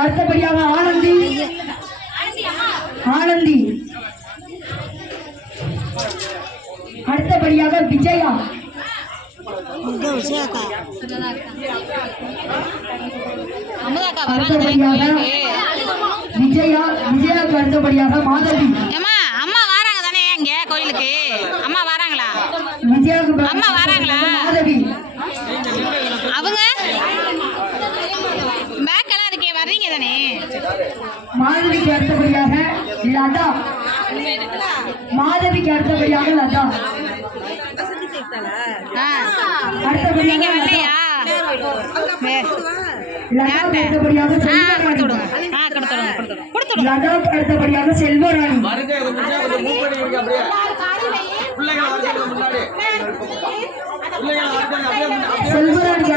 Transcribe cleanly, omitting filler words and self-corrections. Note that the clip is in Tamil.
அடுத்தபடியாக ஆனந்தி ஆனந்தி, அடுத்தபடியாக விஜயா விஜயா விஜயாவுக்கு அடுத்தபடியாக மாதவி. அம்மா வராங்க தானே இங்க கோயிலுக்கு? அம்மா வராங்களா? விஜயாவுக்கு அம்மா வராங்களா? மாதவி. அவங்க பேக்கெல்லாம் இருக்கே, வர்றீங்க தானே? மாதவிக்கு அடுத்தபடியாக லதா. மாதவிக்கு அடுத்தபடியாக லதா. நீங்க வரலையா? அடுத்தபடியாக செல்வராணி. செல்வராணி